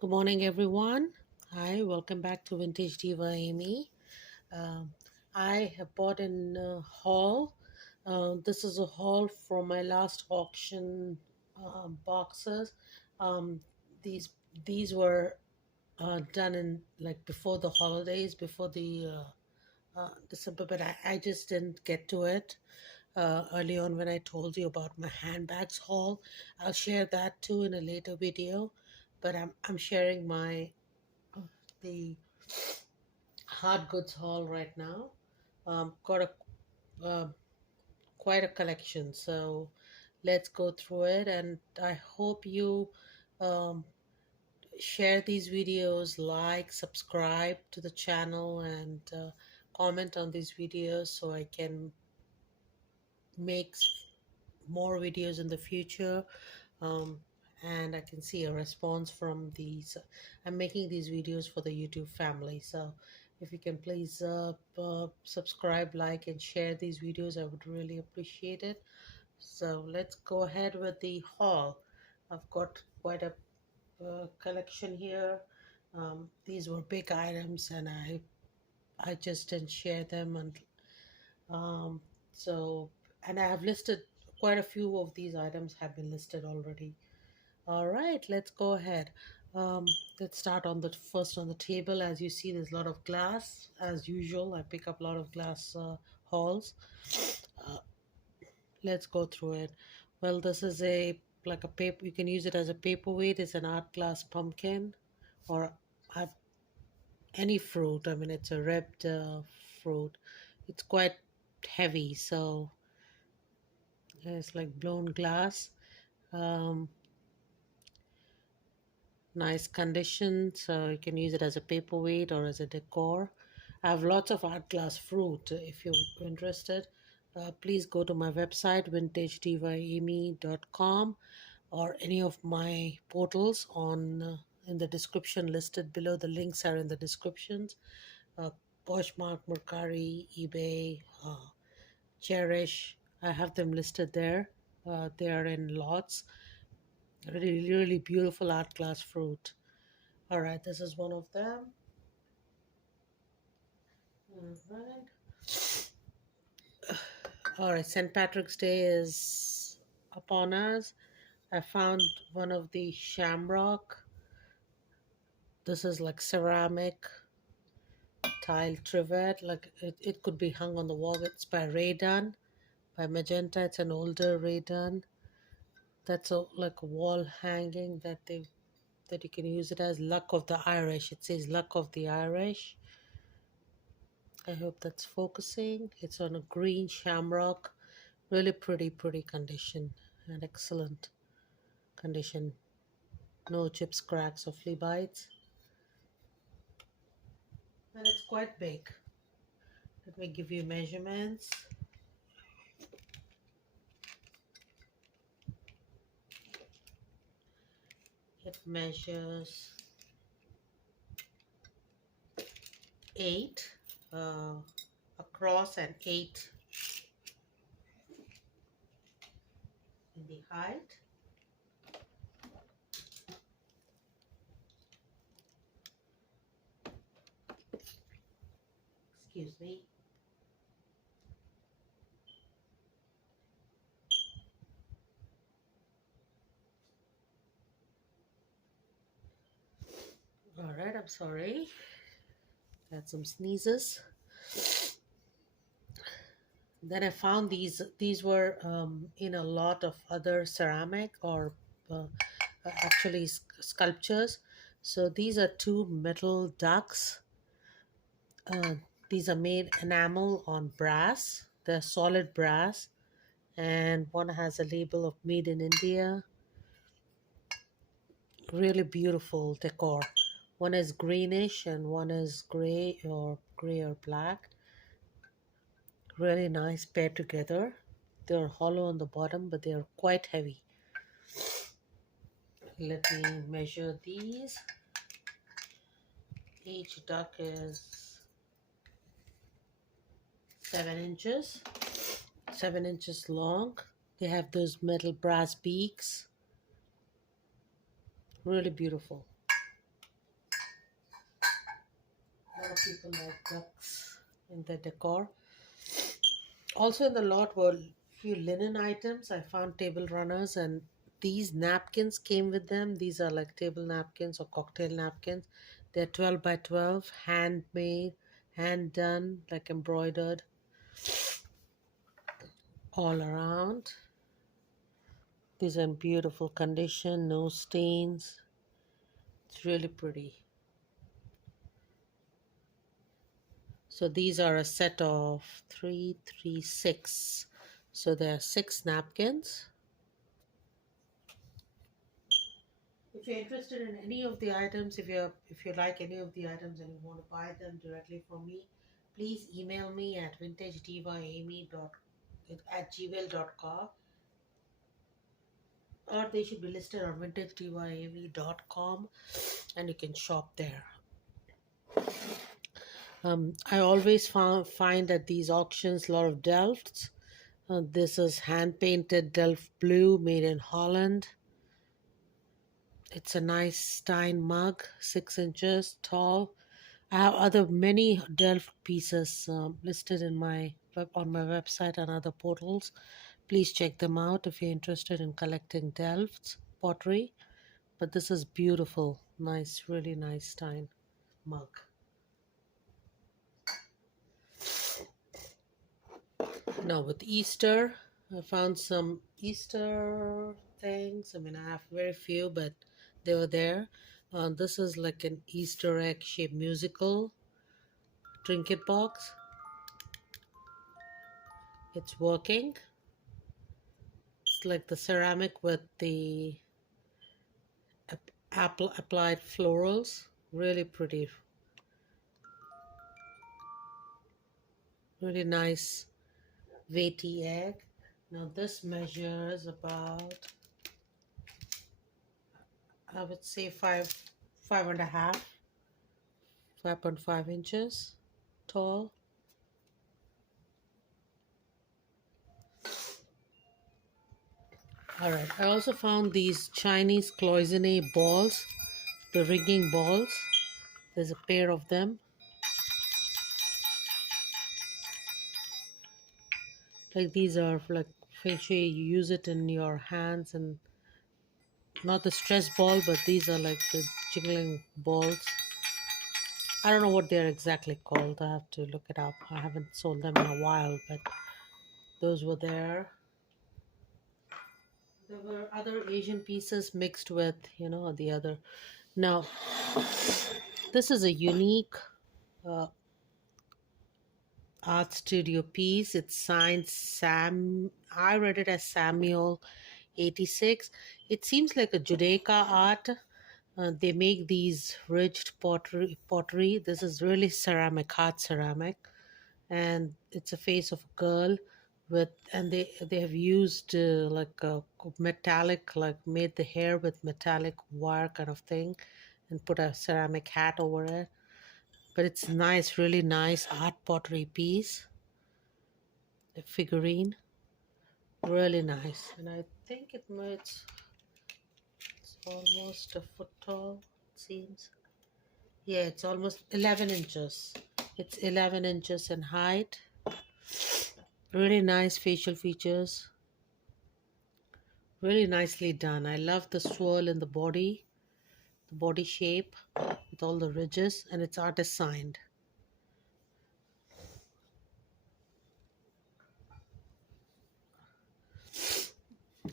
Good morning, everyone. Hi, welcome back to Vintage Diva Amy. Um, I have bought in a haul. This is a haul from my last auction boxes. Um, these these were done in like before the holidays, before the December, but I just didn't get to it early on when I told you about my handbags haul. I'll share that too in a later video, but I'm sharing my the hard goods haul right now. Got uh, quite a collection, so let's go through it. And I hope you um, share these videos, like, subscribe to the channel, and comment on these videos so I can make more videos in the future. Um, and I can see a response from these. I'm making these videos for the YouTube family, so if you can please subscribe, like, and share these videos, I would really appreciate it. So let's go ahead with the haul. I've got quite a collection here. These were big items, and I just didn't share them, and um, so and I have listed quite a few of these items have been listed already. All right, let's go ahead. Um, let's start on the first on the table. As you see, there's a lot of glass. As usual, I pick up a lot of glass hauls. Uh, let's go through it. Well, this is a like a paper. You can use it as a paperweight. It's an art glass pumpkin, or uh, any fruit. I mean, it's a ribbed fruit. It's quite heavy, so it's like blown glass. Um, nice condition, so you can use it as a paperweight or as a decor. I have lots of art glass fruit. If you're interested, please go to my website vintagedivaamy.com or any of my portals on in the description listed below. The links are in the descriptions. uh, Poshmark, Mercari, eBay, Chairish, I have them listed there. They are in lots. Really, really beautiful art glass fruit. All right, this is one of them. All right. All right, St. Patrick's Day is upon us. I found one of the shamrock. This is like ceramic tile trivet. Like it could be hung on the wall. It's by Ray Dunn, by Magenta. It's an older Ray Dunn. That's a like a wall hanging that you can use it as Luck of the Irish. It says Luck of the Irish. I hope that's focusing. It's on a green shamrock. Really pretty condition and excellent condition. No chips, cracks, or flea bites. And it's quite big. Let me give you measurements. It measures 8 uh, across and 8 in the height. Excuse me. All right, I'm sorry. Had some sneezes. Then I found these were in a lot of other ceramic or actually sculptures. So these are two metal ducks. uh, these are made enamel on brass. They're solid brass, and one has a label of made in India. Really beautiful decor. One is greenish and one is gray or black. Really nice paired together. They're hollow on the bottom, but they're quite heavy. Let me measure these. Each duck is 7 inches, 7 inches long. They have those metal brass beaks. Really beautiful. People like ducks in the decor. Also in the lot were few linen items. I found table runners, and these napkins came with them. These are like table napkins or cocktail napkins. They're 12 by 12, handmade, hand done, like embroidered all around. These are in beautiful condition, no stains. It's really pretty. So these are a set of three, six. So there are 6 napkins. If you're interested in any of the items, if you like any of the items and you want to buy them directly from me, please email me at vintagedivaamy@gmail.com, or they should be listed on vintagedivaamy.com and you can shop there. I always find at these auctions a lot of Delfts. This is hand painted Delft blue made in Holland. It's a nice Stein mug, 6 inches tall. I have other many Delft pieces listed in on my website and other portals. Please check them out if you're interested in collecting Delft pottery. But this is beautiful, nice, really nice Stein mug. Now with Easter, I found some Easter things. I mean, I have very few, but they were there. This is like an Easter egg shaped musical trinket box. It's working. It's like the ceramic with the applied florals. Really pretty. Really nice weighty egg. Now this measures about, I would say 5.5 inches tall. All right. I also found these Chinese cloisonne balls, the ringing balls. There's a pair of them. Like these are like feng shui. You use it in your hands, and not the stress ball, but these are like the jiggling balls. I don't know what they're exactly called. I have to look it up. I haven't sold them in a while, but those were there. There were other Asian pieces mixed with, the other. Now, this is a unique art studio piece. It's signed Sam. I read it as Samuel 86. It seems like a Judaica art. They make these ridged pottery. This is really ceramic, hard ceramic, and it's a face of a girl with, and they have used like a metallic, like made the hair with metallic wire kind of thing, and put a ceramic hat over it. But it's nice, really nice art pottery piece. The figurine, really nice, and I think it's almost a foot tall. It seems. Yeah, it's almost 11 inches. It's 11 inches in height. Really nice facial features. Really nicely done. I love the swirl in the body shape with all the ridges, and it's artist signed.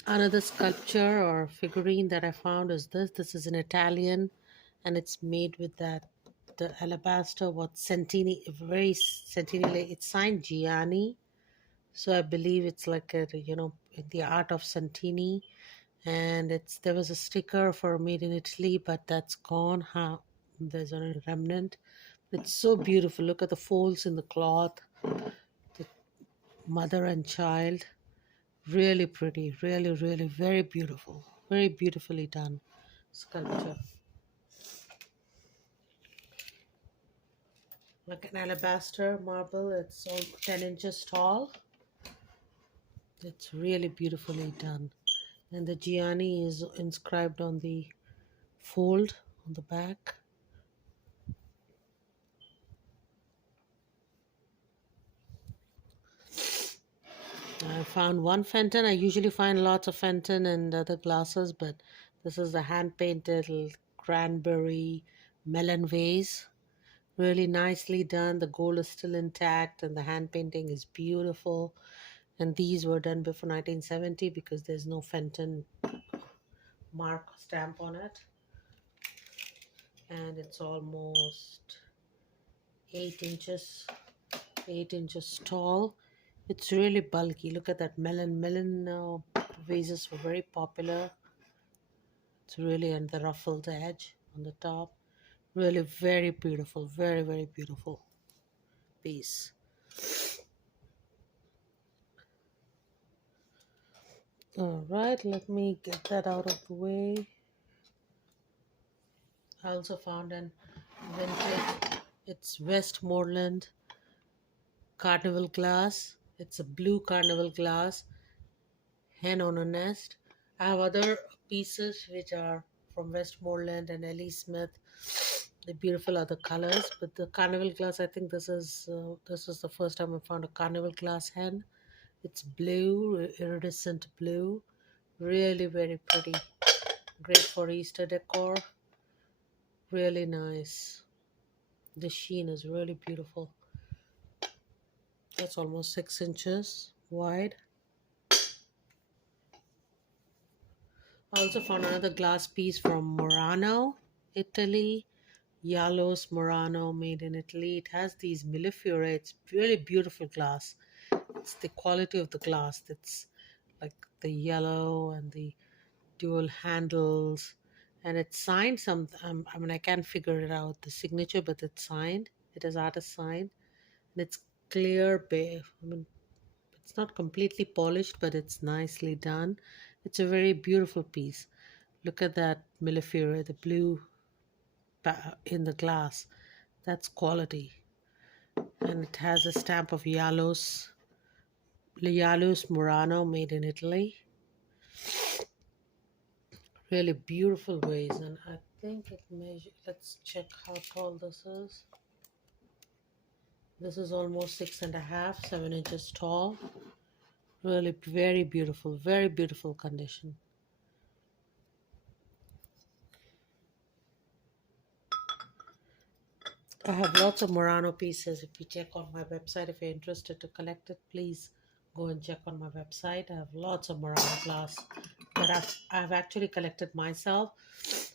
Another sculpture or figurine that I found is this. This is an Italian, and it's made with the alabaster, what Centini, very Centini. It's signed Gianni, so I believe it's like the art of Centini. And there was a sticker for made in Italy, but that's gone. There's only a remnant. It's so beautiful. Look at the folds in the cloth, the mother and child. Really pretty, really, really very beautiful, very beautifully done sculpture. Like an alabaster marble. It's all 10 inches tall. It's really beautifully done. And the Gianni is inscribed on the fold on the back. I found one Fenton. I usually find lots of Fenton and other glasses, but this is the hand painted cranberry melon vase. Really nicely done. The gold is still intact and the hand painting is beautiful. And these were done before 1970 because there's no Fenton mark stamp on it. And it's almost 8 inches, 8 inches tall. It's really bulky. Look at that melon vases were very popular. It's really, and the ruffled edge on the top. Really very beautiful. Very, very beautiful piece. All right, let me get that out of the way. I also found an vintage. It's Westmoreland carnival glass. It's a blue carnival glass, hen on a nest. I have other pieces which are from Westmoreland and Ellie Smith. The beautiful other colors, but the carnival glass. I think this is the first time I found a carnival glass hen. It's blue, iridescent blue, really very pretty. Great for Easter decor. Really nice. The sheen is really beautiful. That's almost 6 inches wide. I also found another glass piece from Murano, Italy. Yallo's Murano, made in Italy. It has these millefiori. It's really beautiful glass. It's the quality of the glass that's like the yellow and the dual handles. And it's signed I mean, I can't figure it out, the signature, but it's signed. It is artist signed. And it's clear bay. I mean, it's not completely polished, but it's nicely done. It's a very beautiful piece. Look at that millefiori, the blue in the glass. That's quality. And it has a stamp of Yallo's Murano, made in Italy. Really beautiful vase, and I think it measures. Let's check how tall this is. This is almost 6.5, 7 inches tall. Really very beautiful condition. I have lots of Murano pieces. If you check on my website, if you're interested to collect it, please go and check on my website. I have lots of Murano glass that I've actually collected myself.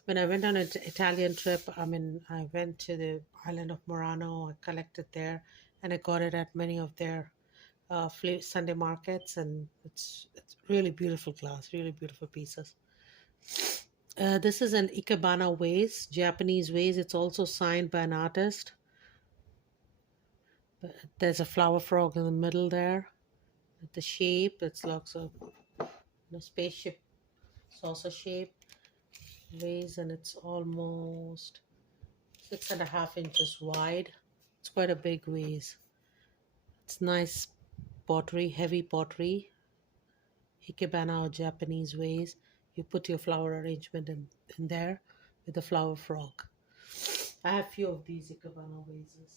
When I went on an Italian trip, I mean, I went to the island of Murano. I collected there, and I got it at many of their Sunday markets, and it's really beautiful glass, really beautiful pieces. This is an Ikebana vase, Japanese vase. It's also signed by an artist. There's a flower frog in the middle there. The shape, it's like a spaceship saucer shape vase, and it's almost 6.5 inches wide. It's quite a big vase. It's nice pottery, heavy pottery. Ikebana, or Japanese vase. You put your flower arrangement in there with the flower frog. I have few of these Ikebana vases.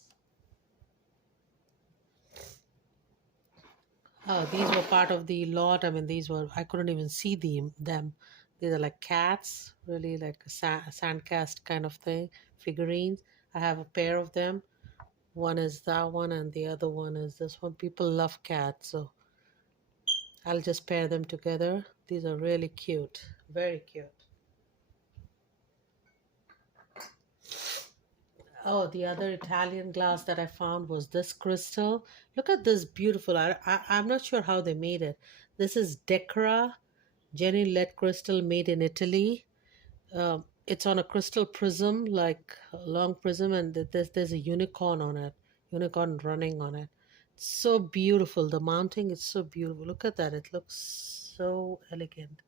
Oh, these were part of the lot. I mean, these were, I couldn't even see them. These are like cats, really like a sand cast kind of thing, figurines. I have a pair of them. One is that one, and the other one is this one. People love cats, so I'll just pair them together. These are really cute, very cute. Oh, the other Italian glass that I found was this crystal. Look at this beautiful. I'm not sure how they made it. This is Decora Jenny lead crystal, made in Italy. It's on a crystal prism, like a long prism, and there's a unicorn on it, unicorn running on it. So beautiful. The mounting is so beautiful. Look at that. It looks so elegant.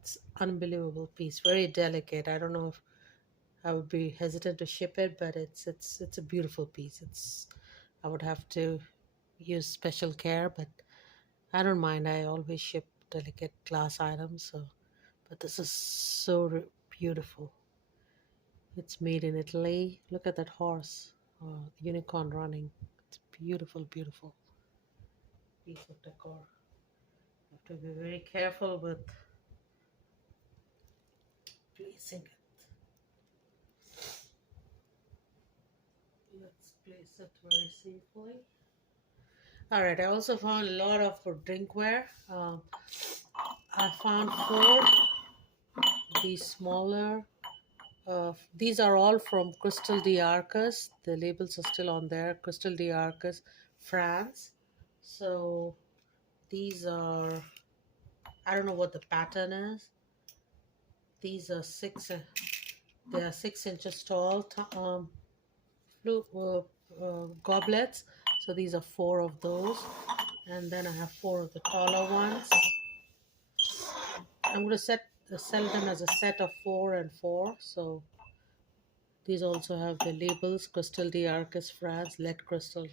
It's unbelievable piece. Very delicate. I don't know if I would be hesitant to ship it, but it's a beautiful piece. I would have to use special care, but I don't mind. I always ship delicate glass items, so but this is so beautiful. It's made in Italy. Look at that horse, unicorn running. It's beautiful, beautiful. piece of decor. You have to be very careful with placing it. Let's place it very safely. Alright, I also found a lot of drinkware. I found 4, these smaller. These are all from Crystal d'Arcus. The labels are still on there. Crystal d'Arcus, France. So these are, I don't know what the pattern is. These are they are 6 inches tall. Goblets. So these are 4 of those. And then I have 4 of the taller ones. I'm going to sell them as a set of 4 and 4. So these also have the labels: Crystal d'Arcus, France, lead crystal,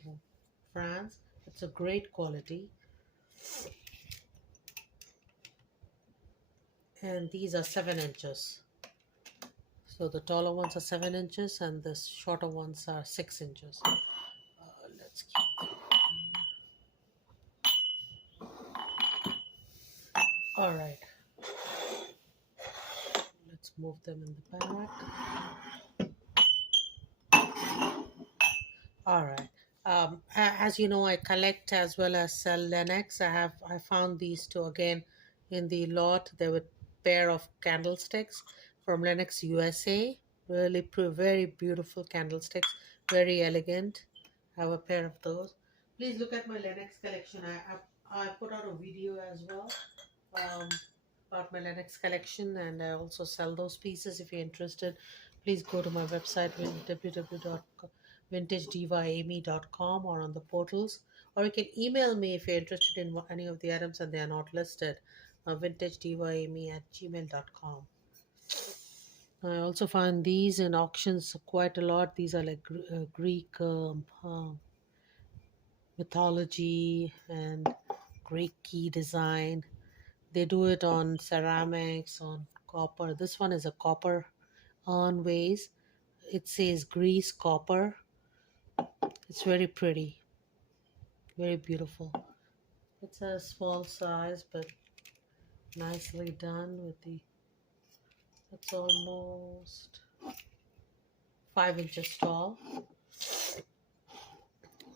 France. It's a great quality. And these are 7 inches. So the taller ones are 7 inches and the shorter ones are 6 inches. Let's keep them. All right. Let's move them in the back. All right. As you know, I collect as well as sell Lennox. I found these two again in the lot. There were pair of candlesticks from Lennox USA. Really very beautiful candlesticks, very elegant. I have a pair of those. Please look at my Lennox collection. I put out a video as well um, about my Lennox collection, and I also sell those pieces. If you're interested, please go to my website www.vintagedivaamy.com or on the portals, or you can email me if you're interested in any of the items and they are not listed. Vintagedivaamy@gmail.com. I also find these in auctions quite a lot. These are like Greek mythology and Greek key design. They do it on ceramics, on copper. This one is a copper on vase. It says grease copper. It's very pretty, very beautiful. It's a small size, but nicely done with the, it's almost 5 inches tall.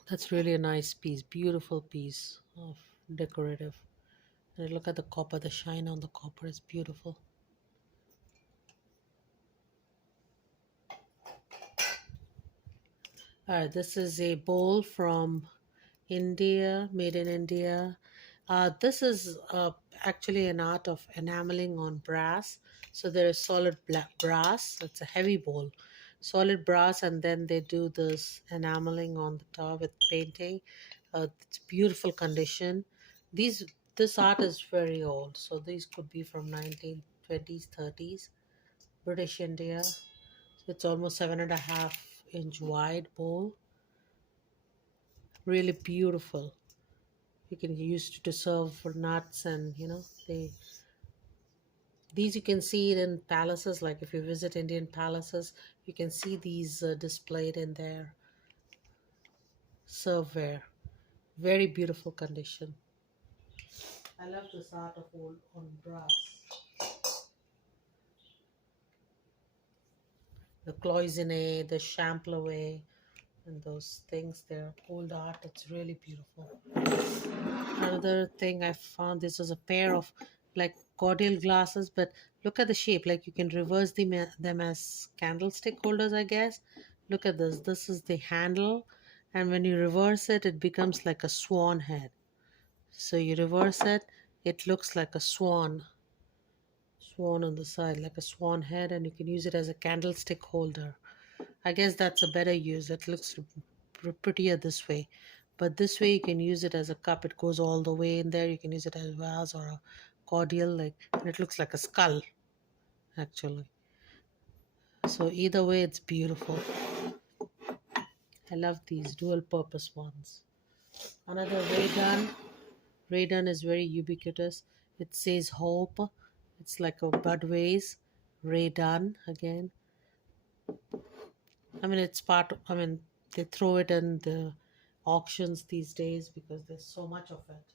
That's really a nice piece, beautiful piece of decorative. And look at the copper, the shine on the copper is beautiful. Alright, this is a bowl from India, made in India. This is actually an art of enameling on brass. So there is solid black brass. It's a heavy bowl, solid brass, and then they do this enameling on the top with painting. It's beautiful condition. These this art is very old, so these could be from 1920s, 30s, British India. It's almost 7.5 inch wide bowl. Really beautiful. You can use it to serve for nuts, and these you can see it in palaces. Like if you visit Indian palaces, you can see these displayed in their serveware. Very beautiful condition. I love this art of old on brass. The cloisonne, the champlevé, and those things, they're old art. It's really beautiful. Another thing I found, this was a pair of like cordial glasses, but look at the shape. Like you can reverse them as candlestick holders, I guess. Look at this. This is the handle, and when you reverse it, it becomes like a swan head. So you reverse it, it looks like a swan on the side, like a swan head, and you can use it as a candlestick holder. I guess that's a better use. It looks prettier this way. But this way you can use it as a cup. It goes all the way in there. You can use it as a vase or a cordial, like, and it looks like a skull, actually. So either way, it's beautiful. I love these dual purpose ones. Another Ray Gun is very ubiquitous. It says hope. It's like a bud vase. Ray Gun again. I mean, it's part. I mean, they throw it in the auctions these days because there's so much of it.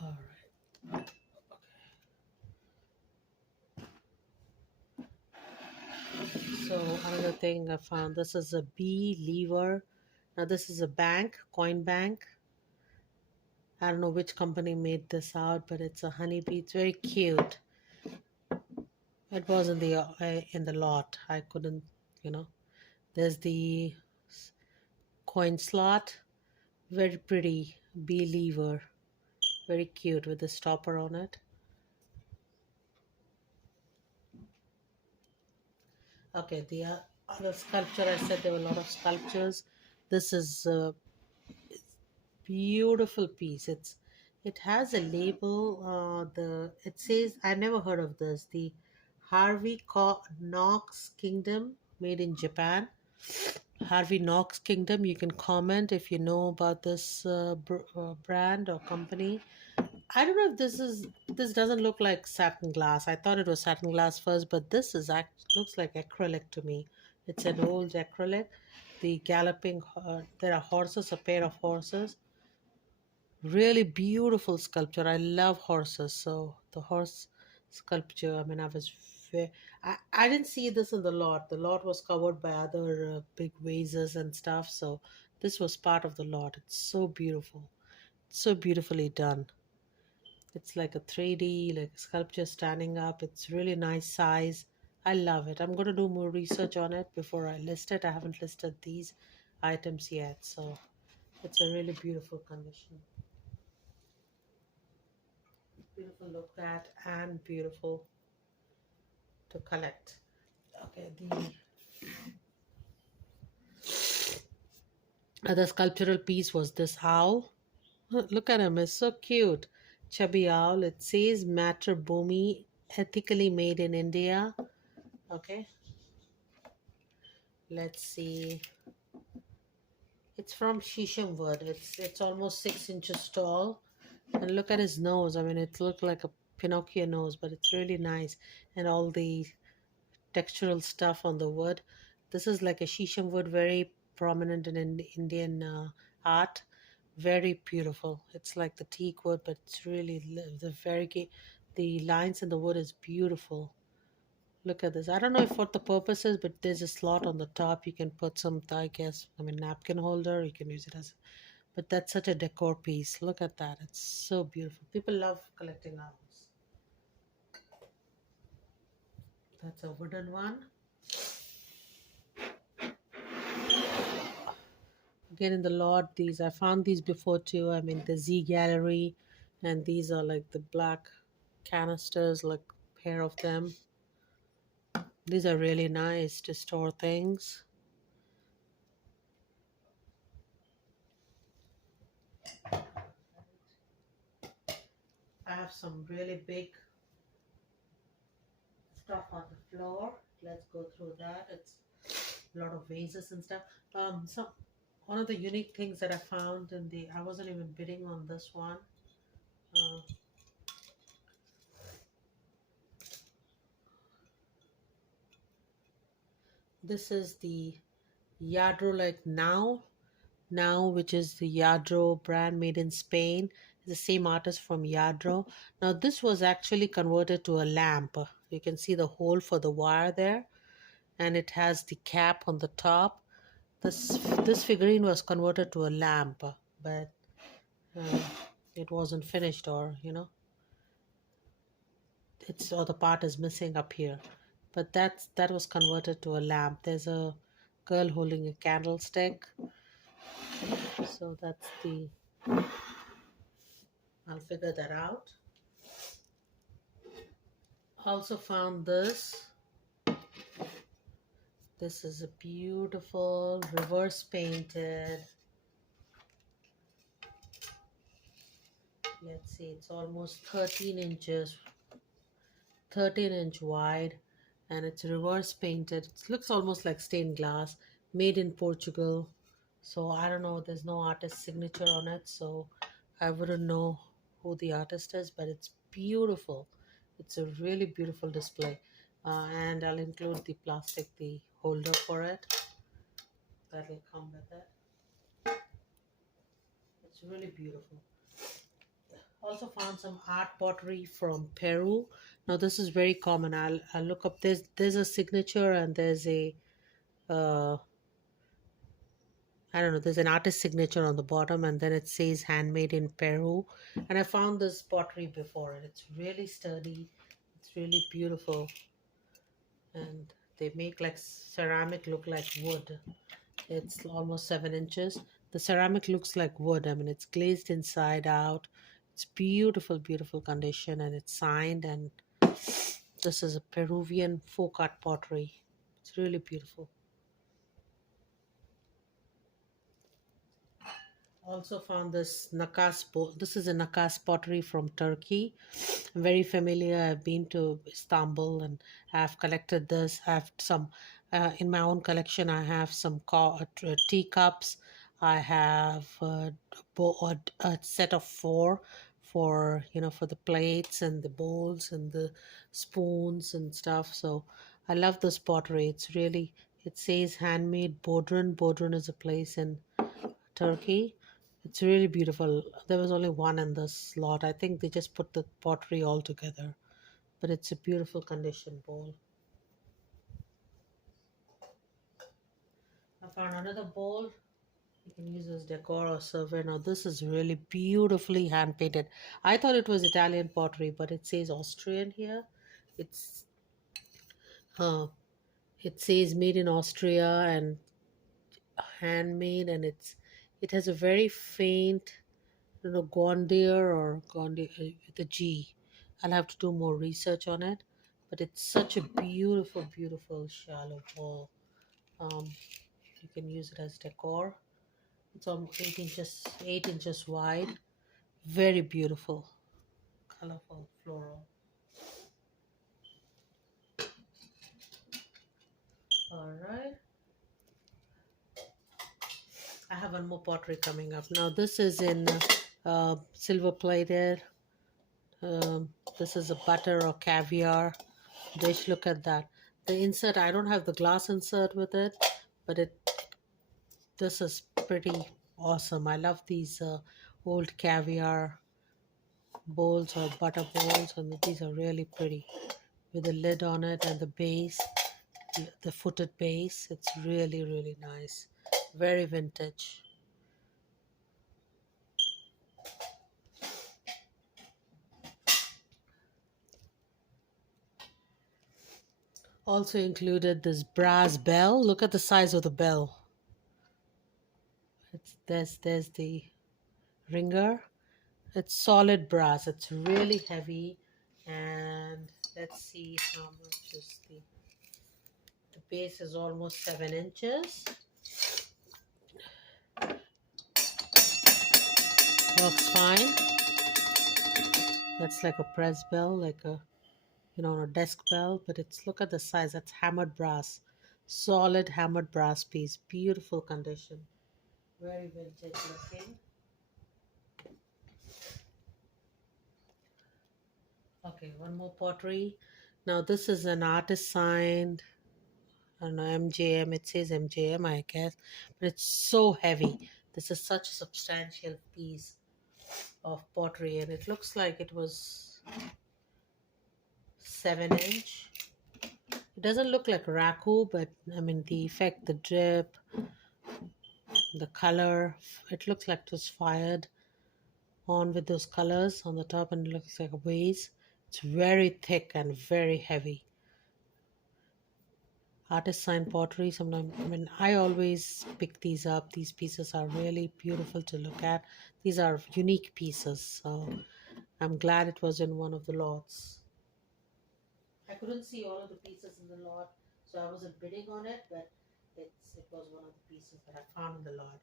All right. So another thing I found, this is a bee lever. Now this is a bank, coin bank. I don't know which company made this out, but it's a honeybee. It's very cute. It was in the lot. I couldn't, you know. There's the coin slot. Very pretty bee lever. Very cute with the stopper on it. Okay, the other sculpture, I said there were a lot of sculptures. This is a beautiful piece. It has a label. The it says, I never heard of this. The Knox Kingdom, made in Japan. Harvey Knox Kingdom. You can comment if you know about this brand or company. I don't know if this doesn't look like satin glass. I thought it was satin glass first, but this is looks like acrylic to me. It's an old acrylic. The galloping, there are horses, a pair of horses. Really beautiful sculpture. I love horses, so the horse sculpture. I mean, I didn't see this in the lot. The lot was covered by other big vases and stuff, so this was part of the lot. It's so beautiful, so beautifully done. It's like a 3D, like a sculpture standing up. It's really nice size. I love it. I'm going to do more research on it before I list it. I haven't listed these items yet, so it's a really beautiful condition. Beautiful look at and beautiful to collect. Okay, the other sculptural piece was this owl. Look at him, it's so cute. Chubby owl. It says Matrbhumi, ethically made in India. Okay, let's see. It's from shisham wood. It's almost 6 inches tall. And look at his nose. I mean, it looked like a Pinocchio nose, but it's really nice. And all the textural stuff on the wood. This is like a shisham wood, very prominent in Indian art. Very beautiful. It's like the teak wood, but it's really the lines in the wood is beautiful. Look at this. I don't know if what the purpose is, but there's a slot on the top. You can put some, I guess, I mean, napkin holder. You can use it as, but that's such a decor piece. Look at that. It's so beautiful. People love collecting owls. That's a wooden one. Again, in the lot, these I found these before too. I mean, the Z Gallery, and these are like the black canisters, like pair of them. These are really nice to store things. I have some really big stuff on the floor. Let's go through that. It's a lot of vases and stuff. Some One of the unique things that I found in the I wasn't even bidding on this one. Uh, this is the Yadro, like now, which is the Yadro brand made in Spain. The same artist from Yadro. Now this was actually converted to a lamp. You can see the hole for the wire there, and it has the cap on the top. This figurine was converted to a lamp, but uh, it wasn't finished, or it's or the part is missing up here. But that was converted to a lamp. There's a girl holding a candlestick. So that's the I'll figure that out. Also found this. This is a beautiful reverse painted. Let's see, it's almost 13 inches, 13-inch wide, and it's reverse painted. It looks almost like stained glass, made in Portugal. So I don't know, there's no artist signature on it, so I wouldn't know who the artist is, but it's beautiful. It's a really beautiful display. And I'll include the plastic, the holder for it. That'll come with it. It's really beautiful. Also found some art pottery from Peru. Now this is very common. I'll look up. There's a signature and there's a uh, I don't know. There's an artist signature on the bottom, and then it says handmade in Peru. And I found this pottery before, and it's really sturdy. It's really beautiful, and they make like ceramic look like wood. It's almost 7 inches. The ceramic looks like wood. I mean, it's glazed inside out. It's beautiful, beautiful condition, and it's signed. And this is a Peruvian folk art pottery. It's really beautiful. Also found this nakas this is a nakas pottery from Turkey. I'm very familiar. I've been to Istanbul and I've collected this. I have some in my own collection. I have some teacups. I have a set of four for for the plates and the bowls and the spoons and stuff. So I love this pottery. It says handmade Bodrum. Bodrum is a place in Turkey. It's really beautiful. There was only one in this lot. I think they just put the pottery all together, but it's a beautiful condition bowl. I found another bowl. You can use as decor or serve. Now this is really beautifully hand painted. I thought it was Italian pottery, but it says Austrian here. It's uh, it says made in Austria and handmade, and it has a very faint Gondir or Gondir with a G. I'll have to do more research on it, but it's such a beautiful, beautiful shallow bowl. Um, you can use it as decor. It's almost 8 inches wide. Very beautiful, colorful, floral. All right. I have one more pottery coming up. Now this is in silver plated. Um, this is a butter or caviar dish. Look at that. The insert, I don't have the glass insert with it, but this is pretty awesome. I love these old caviar bowls or butter bowls, and these are really pretty with the lid on it and the base, the footed base. It's really, really nice. Very vintage. Also included this brass bell. Look at the size of the bell. There's the ringer. It's solid brass. It's really heavy. And let's see how much is the base is almost 7 inches. Works fine. That's like a press bell, like a desk bell, but look at the size. That's hammered brass. Solid hammered brass piece. Beautiful condition. Very vintage looking. Okay, one more pottery. Now this is an artist signed, I don't know, MJM. It says MJM, I guess, but it's so heavy. This is such a substantial piece of pottery, and it looks like it was 7 inch. It doesn't look like raku, but I mean the effect, the drip, the color, it looks like it was fired on with those colors on the top, and it looks like a vase. It's very thick and very heavy. Artist sign pottery. Sometimes, I mean, I always pick these up. These pieces are really beautiful to look at. These are unique pieces, so I'm glad it was in one of the lots. I couldn't see all of the pieces in the lot, so I wasn't bidding on it, but it was one of the pieces that I found in the lot.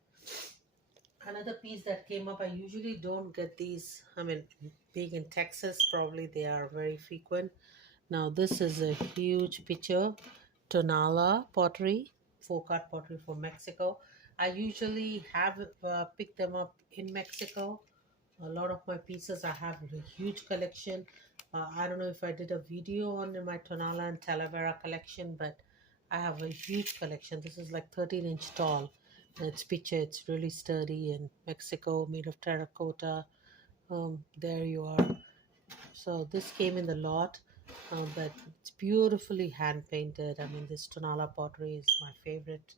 Another piece that came up, I usually don't get these. I mean, being in Texas, probably they are very frequent. Now, this is a huge picture, Tonala pottery, folk art pottery from Mexico. I usually have picked them up in Mexico. A lot of my pieces, I have a huge collection. I don't know if I did a video on my Tonala and Talavera collection, but I have a huge collection. This is like 13-inch tall. And it's picture. It's really sturdy in Mexico, made of terracotta. There you are. So this came in the lot, but it's beautifully hand painted. I mean, this Tonala pottery is my favorite.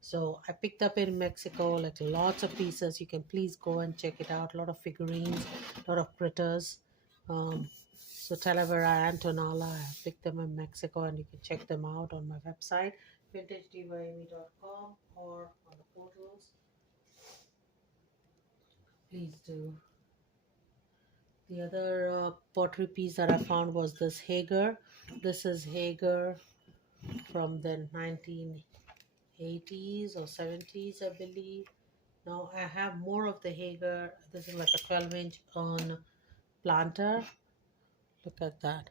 So I picked up in Mexico like lots of pieces. You can please go and check it out. A lot of figurines, a lot of critters. So Talavera and Tonala, I picked them in Mexico, and you can check them out on my website, vintagedivami.com, or on the portals. Please do. The other pottery piece that I found was this Hager. This is Hager from the 1980s or 70s, I believe. Now I have more of the Hager. This is like a 12-inch on planter. Look at that.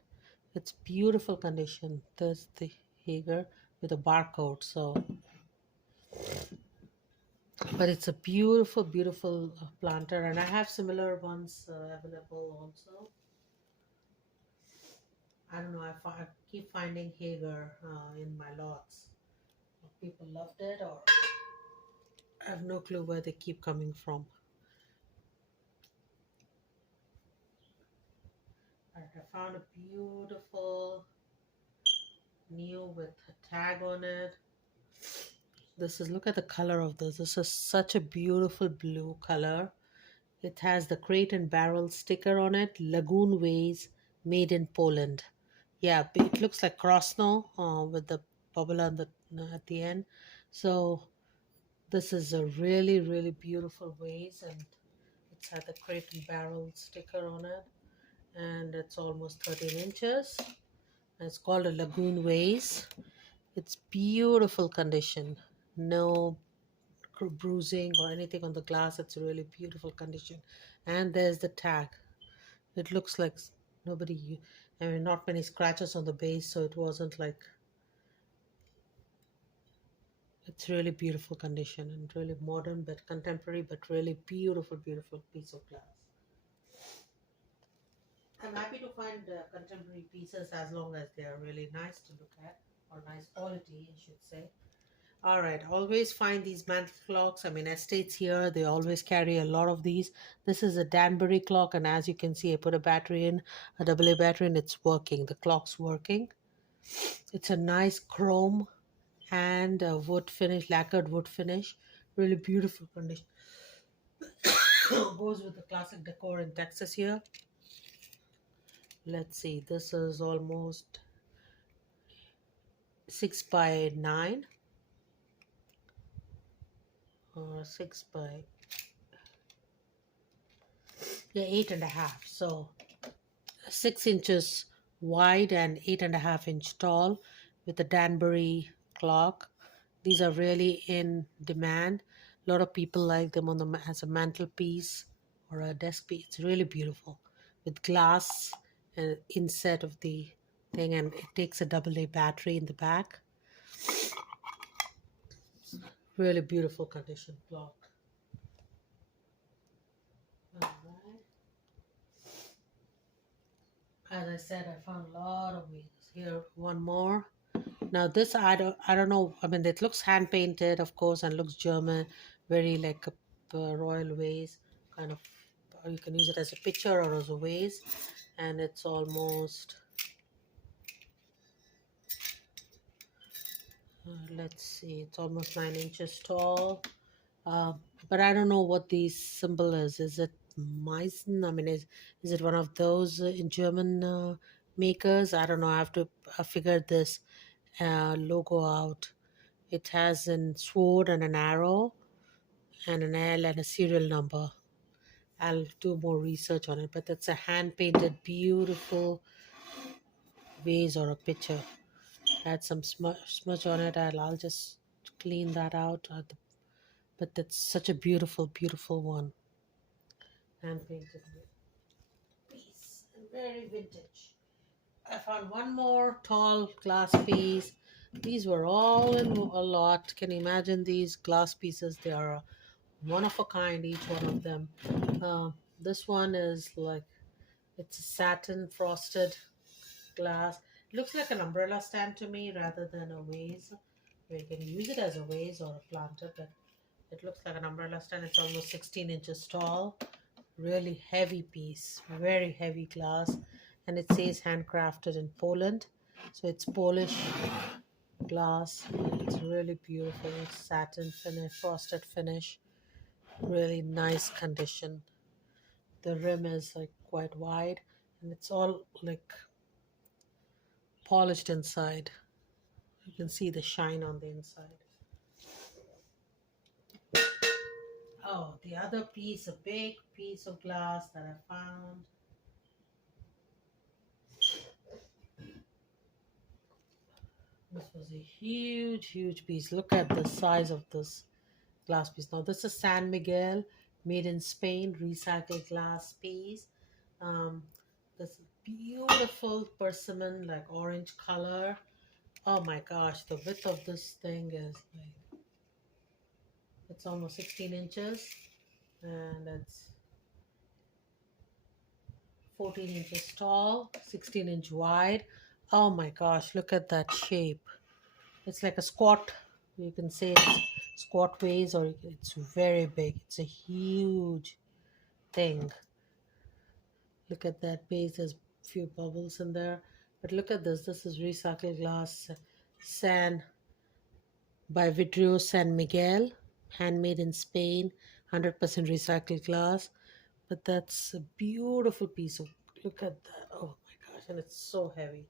It's beautiful condition. There's the Hager with a barcode. So, but it's a beautiful, beautiful planter, and I have similar ones available also. I don't know. I keep finding Hager in my lots. People loved it, or I have no clue where they keep coming from. I found a beautiful new with a tag on it. This is, look at the color of this. This is such a beautiful blue color. It has the crate and barrel sticker on it. Lagoon Ways, made in Poland. Yeah, it looks like Krosno with the bubble on the at the end. So this is a really, really beautiful vase, and it's had the crate and barrel sticker on it, and it's almost 13 inches. And it's called a Lagoon vase. It's beautiful condition. No bruising or anything on the glass. It's a really beautiful condition. And there's the tag. It looks like nobody, I mean, not many scratches on the base, so it wasn't like, it's really beautiful condition and really modern but contemporary, but really beautiful, beautiful piece of glass. I'm happy to find contemporary pieces as long as they are really nice to look at, or nice quality, I should say. All right, always find these mantle clocks. I mean, estates here, they always carry a lot of these. This is a Danbury clock, and as you can see, I put a battery in, a AA battery, and it's working. The clock's working. It's a nice chrome and wood finish, lacquered wood finish. Really beautiful condition. Goes with the classic decor in Texas here. Let's see, this is almost 6 by 9 or 6 by, yeah, 8.5. So 6 inches wide and 8.5 inch tall with a Danbury clock. These are really in demand. A lot of people like them on the as a mantelpiece or a desk piece. It's really beautiful with glass and inset of the thing, and it takes a AA battery in the back. Really beautiful condition clock. All right. As I said, I found a lot of wheels. Here, one more. Now this, I don't know. I mean, it looks hand painted, of course, and looks German, very like a royal vase kind of. You can use it as a picture or as a vase, and it's almost. Let's see, it's almost 9 inches tall. Uh, but I don't know what the symbol is. Is it Meissen? I mean, is it one of those in German makers? I don't know. I have to figure this logo out. It has a sword and an arrow and an L and a serial number. I'll do more research on it, but that's a hand painted, beautiful vase or a picture. Had some smudge on it. I'll just clean that out. But that's such a beautiful, beautiful one. Hand painted piece. And very vintage. I found one more tall glass piece. These were all in a lot. Can you imagine these glass pieces? They are one of a kind, each one of them. This one is like It's a satin frosted glass. Looks like an umbrella stand to me rather than a vase. You can use it as a vase or a planter, but it looks like an umbrella stand. It's almost 16 inches tall. Really heavy piece, very heavy glass, and it says handcrafted in Poland. So it's Polish glass. It's really beautiful. Satin finish, frosted finish, really nice condition. The rim is like quite wide, and it's all like polished inside. You can see the shine on the inside. Oh, the other piece, a big piece of glass that I found. This was a huge, huge piece. Look at the size of this glass piece. Now, this is San Miguel, made in Spain, recycled glass piece. Um, this beautiful persimmon, like orange color. Oh my gosh, the width of this thing is like, it's almost 16 inches, and it's 14 inches tall, 16-inch wide. Oh my gosh, look at that shape. It's like a squat. You can say it's squat vase, or it's very big. It's a huge thing. Look at that base. There's a few bubbles in there. But look at this. This is recycled glass. San by Vidrio San Miguel. Handmade in Spain. 100% recycled glass. But that's a beautiful piece of... Look at that. Oh my gosh. And it's so heavy.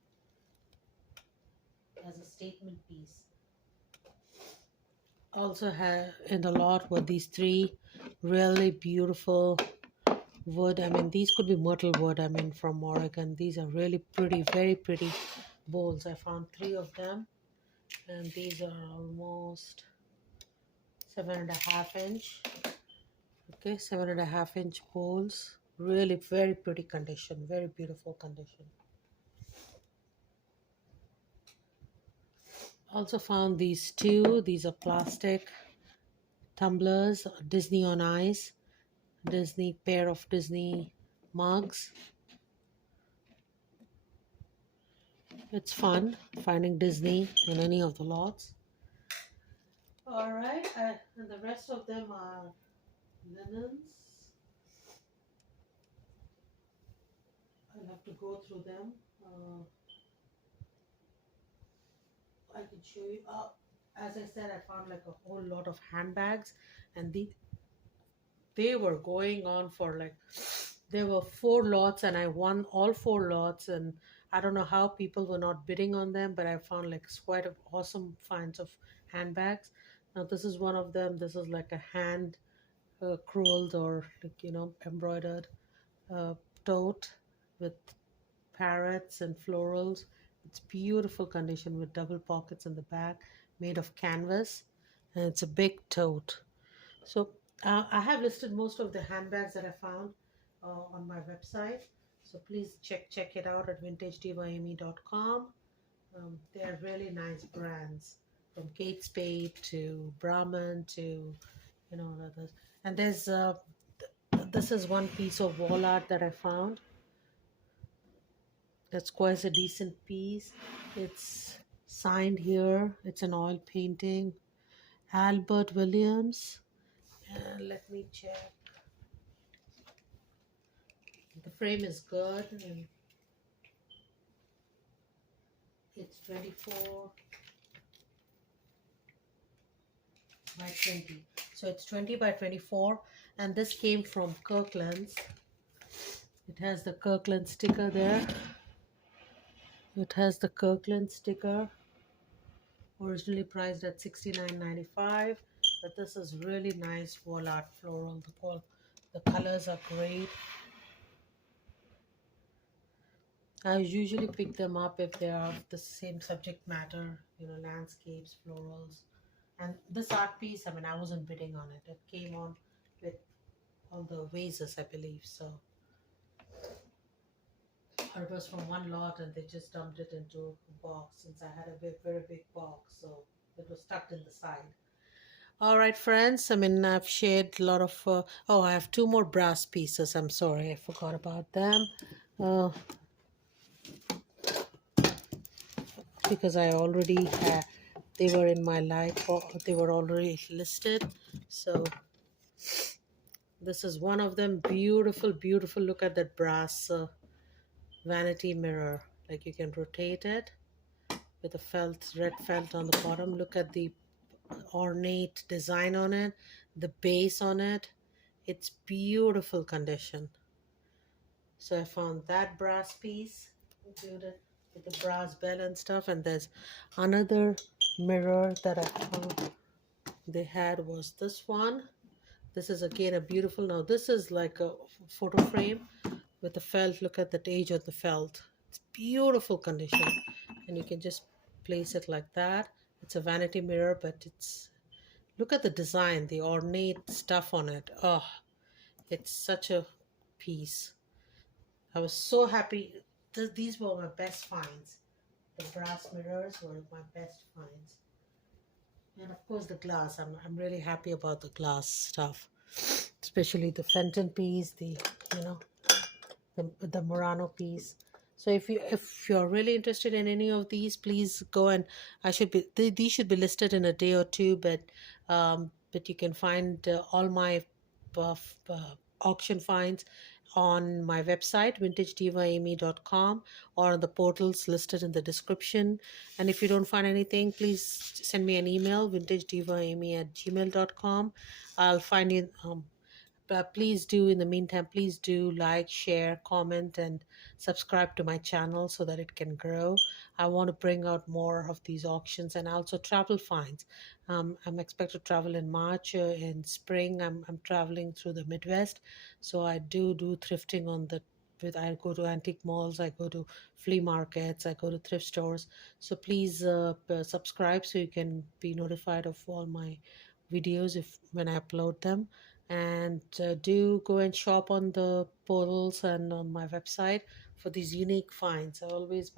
As a statement piece. Also have in the lot were these three really beautiful wood. I mean, these could be myrtle wood. I mean, from Oregon. These are really pretty, very pretty bowls. I found three of them, and these are almost 7.5 inch. Okay, 7.5 inch bowls. Really very pretty condition. Very beautiful condition. Also found these two. These are plastic tumblers. Disney on Ice. Disney pair of Disney mugs. It's fun finding Disney in any of the lots. All right, and the rest of them are linens. I'll have to go through them. I can show you. As I said, I found like a whole lot of handbags, and they were going on for like, there were 4 lots, and I won all 4 lots, and I don't know how people were not bidding on them, but I found like quite awesome finds of handbags. Now this is one of them. This is like a hand creweled, or like, embroidered uh, tote with parrots and florals. It's beautiful condition with double pockets in the back, made of canvas, and it's a big tote. So I have listed most of the handbags that I found on my website. So please check it out at vintagedivaamy.com. They're really nice brands, from Kate Spade to Brahman to others. And this is one piece of wall art that I found. That's quite a decent piece. It's signed here. It's an oil painting. Albert Williams. And let me check. The frame is good, and it's 24 by 20. So it's 20 by 24, and this came from Kirkland's. It has the Kirkland sticker there. It has the Kirkland sticker. Originally priced at $69.95, but this is really nice wall art floral. The colors are great. I usually pick them up if they are the same subject matter, landscapes, florals. And this art piece, I mean, I wasn't bidding on it. It came on with all the vases, I believe. So it was from one lot, and they just dumped it into a box, since I had a very big box. So it was tucked in the side. All right, friends. I mean, I've shared a lot of... I have 2 more brass pieces. I'm sorry, I forgot about them. uh, because I already had, they were in my life, or they were already listed. So this is one of them. Beautiful, beautiful. Look at that brass vanity mirror. Like you can rotate it with a felt, red felt on the bottom. Look at the ornate design on it, the base on it. It's beautiful condition. So I found that brass piece included with the brass bell and stuff. And there's another mirror that I found they had was this one. This is again a beautiful, now this is like a photo frame with the felt. Look at the age of the felt. It's beautiful condition. And you can just place it like that. It's a vanity mirror, but it's, look at the design, the ornate stuff on it. Oh, it's such a piece. I was so happy. These were my best finds. The brass mirrors were my best finds. And of course the glass. I'm really happy about the glass stuff. Especially the Fenton piece, you know, the Murano piece. So if you're really interested in any of these, please go, and I should be these should be listed in a day or two, but you can find all my auction finds on my website vintagedivaamy.com, or on the portals listed in the description. And if you don't find anything, please send me an email, vintagedivaamy@gmail.com. I'll find you. But please do, in the meantime, please do like, share, comment, and subscribe to my channel so that it can grow. I want to bring out more of these auctions and also travel finds. I'm expected to travel in March. In spring I'm traveling through the Midwest, so I do thrifting on the with I go to antique malls, I go to flea markets, I go to thrift stores. So please subscribe so you can be notified of all my videos if when I upload them. And do go and shop on the portals and on my website for these unique finds. I always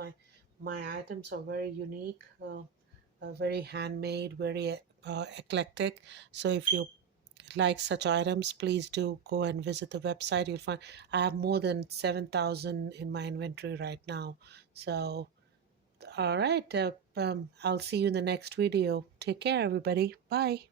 my items are very unique, very handmade, very eclectic. So if you like such items, please do go and visit the website. You'll find I have more than 7,000 in my inventory right now. So all right, I'll see you in the next video. Take care, everybody. Bye.